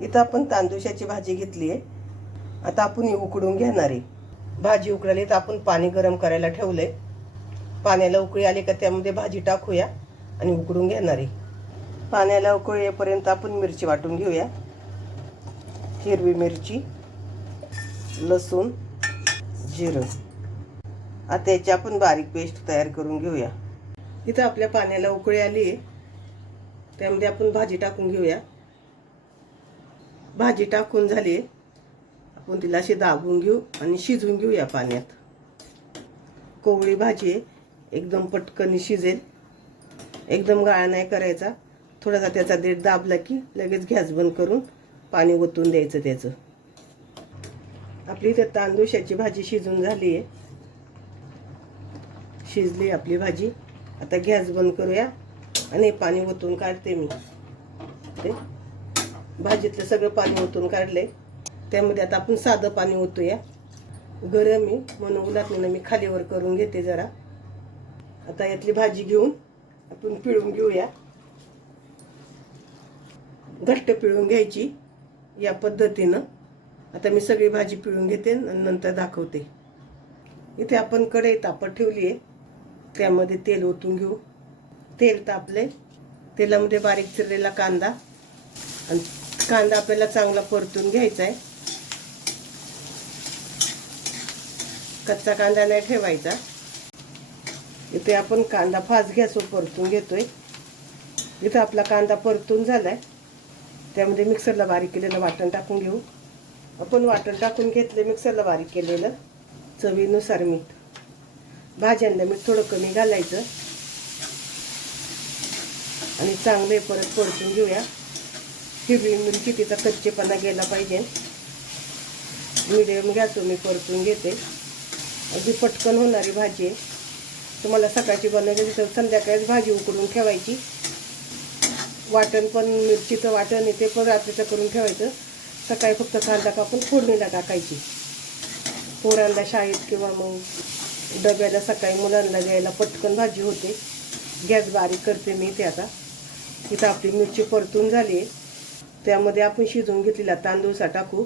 इथं आपण तांदूळाची भाजी घेतली आहे. आता आपण ही उकडून घेणार आहे. भाजी उकळली तर आपण पाणी गरम करायला ठेवलंय. पाण्याला उकळी आली का त्यामध्ये भाजी टाकूया आणि उकडून घेणार आहे. पाण्याला उकळी येईपर्यंत आपण मिरची वाटून घेऊया. हिरवी मिरची, लसूण, जिरं. आता याची आपण बारीक पेस्ट तयार करून घेऊया. इथं आपल्या पाण्याला उकळी आली आहे. त्यामध्ये आपण भाजी टाकून घेऊया. भाजी टाकून झाली, आपण तिला अशी दाबून घेऊ आणि शिजवून घेऊया पाण्यात. कोवळी भाजी आहे, एकदम पटकन शिजेल. एकदम गाळा नाही करायचा. थोडासा त्याचा देठ दाबला की लगेच गॅस बंद करून पाणी ओतून द्यायचं त्याचं. आपली इथे तांदूळाची भाजी शिजून झाली आहे. शिजली आपली भाजी. आता गॅस बंद करूया आणि पाणी ओतून काढते मी. ते भाजीतलं सगळं पाणी ओतून काढले. त्यामध्ये आता आपण साधं पाणी ओतूया. गरम आहे म्हणून उलटणं मी खालीवर करून घेते जरा. आता यातली भाजी घेऊन आपण पिळून घेऊया. घट्ट पिळून घ्यायची या पद्धतीनं. आता मी सगळी भाजी पिळून घेते आणि नंतर दाखवते. इथे आपण कढई तापत ठेवली आहे. त्यामध्ये तेल ओतून घेऊ. तेल तापले. तेलामध्ये बारीक चिरलेला कांदा, आणि कांदा आपल्याला चांगला परतून घ्यायचा आहे. कच्चा कांदा नाही ठेवायचा. इथे आपण कांदा फास्ट गॅसवर परतून घेतोय. इथे आपला कांदा परतून झालाय. त्यामध्ये मिक्सरला बारीक केलेलं वाटण टाकून घेऊ. आपण वाटण टाकून घेतले मिक्सरला बारीक केलेलं. चवीनुसार मीठ. भाज्यांना मीठ थोडं कमी घालायचं आणि चांगले परत परतून घेऊया. हिरवी मिरची तिचा कच्चेपणा गेला पाहिजे. मिडियम गॅसवर मी परतून घेते. अगदी पटकन होणारी भाजी आहे. तुम्हाला सकाळची बनवायची तर संध्याकाळीच भाजी उकडून ठेवायची. वाटण पण मिरचीचं वाटण ते पण रात्रीचं करून ठेवायचं. सकाळी फक्त कांदा कापून फोडणीला टाकायची. पोरांना शाळेत किंवा मग डब्याला सकाळी मुलांना द्यायला पटकन भाजी होते. गॅस बारीक करते मी ते आता. इथं आपली मिरची परतून झाली आहे. त्यामध्ये आपण शिजवून घेतलेला तांदूळ टाकू.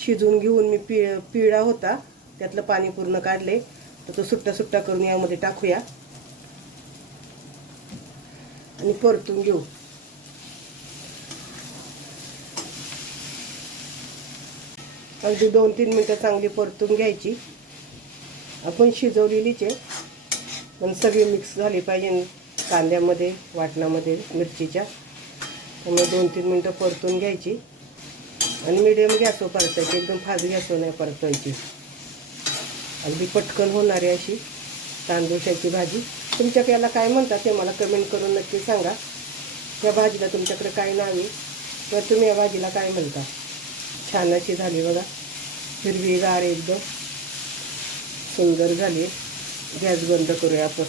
शिजवून घेऊन मी पिळा होता त्यातलं पाणी पूर्ण काढले. तर तो सुट्टा सुट्टा करून यामध्ये टाकूया आणि परतून घेऊ. अगदी 2-3 मिनटं चांगली परतून घ्यायची. आपण शिजवलेलीच आहे पण सगळी मिक्स झाली पाहिजे कांद्यामध्ये, वाटणामध्ये, मिरचीच्या. त्यामुळे 2-3 मिनटं परतून घ्यायची आणि मीडियम गॅसवर परतायची. एकदम फास्ट गॅसवर नाही परतायची. अगदी पटकन होणारी अशी तांदूळाची भाजी. तुमच्याकडे याला काय म्हणतात ते मला कमेंट करून नक्की सांगा. या भाजीला तुमच्याकडे काय नाव आहे किंवा तुम्ही या भाजीला काय म्हणता. छान अशी झाली बघा. हिरवीगार एकदम सुंदर झाली. गॅस बंद करूया आपण.